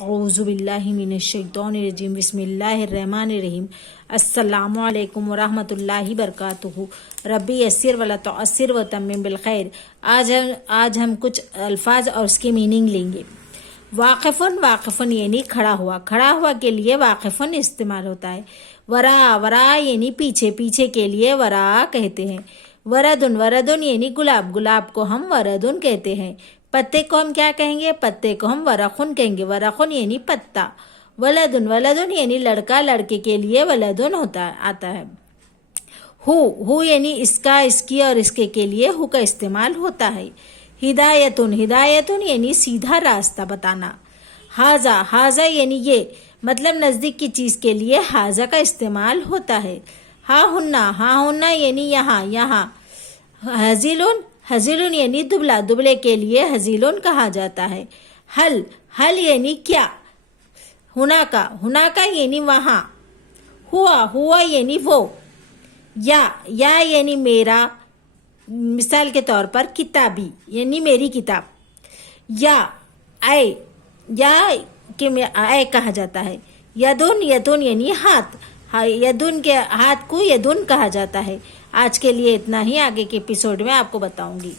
اعوذ باللہ من الشیطان الرجیم بسم اللہ الرحمن الرحیم السلام علیکم ورحمۃ اللہ وبرکاتہ ربی یسر ولا تعسر وتمم بالخیر۔ آج ہم کچھ الفاظ اور اس کی میننگ لیں گے۔ واقفن، واقفن یعنی کھڑا ہوا، کھڑا ہوا کے لیے واقفن استعمال ہوتا ہے۔ ورا، ورا یعنی پیچھے، پیچھے کے لیے ورا کہتے ہیں۔ وردن، وردن یعنی گلاب، گلاب کو ہم وردن کہتے ہیں۔ پتے کو ہم کیا کہیں گے؟ پتے کو ہم ورقن کہیں گے، ورقن یعنی پتا۔ ولدن، ولدن یعنی لڑکا، لڑکے کے لیے ولدن آتا ہے۔ ہو یعنی اس کا، اس کی اور اس کے لیے ہو کا استعمال ہوتا ہے۔ ہدایتن، ہدایتن یعنی سیدھا راستہ بتانا۔ حاذا، حاذا یعنی یہ، مطلب نزدیک کی چیز کے لیے حاذا کا استعمال ہوتا ہے۔ ہا ہننا، ہا ہننا یعنی یہاں، یہاں۔ ہزیلن، ہزیلن یعنی دبلا، دبلے کے لیے ہزیلن کہا جاتا ہے۔ حل، حل یعنی کیا۔ ہناکا، ہناکا یعنی وہاں۔ ہوا، ہوا یعنی وہ۔ یا یعنی میرا، مثال کے طور پر کتابی یعنی میری کتاب۔ یا کہ اے کہا جاتا ہے۔ یدن، یدن یعنی ہاتھ، یدن کے ہاتھ کو یدن کہا جاتا ہے۔ آج کے لیے اتنا ہی، آگے کے ایپیسوڈ میں آپ کو بتاؤں گی۔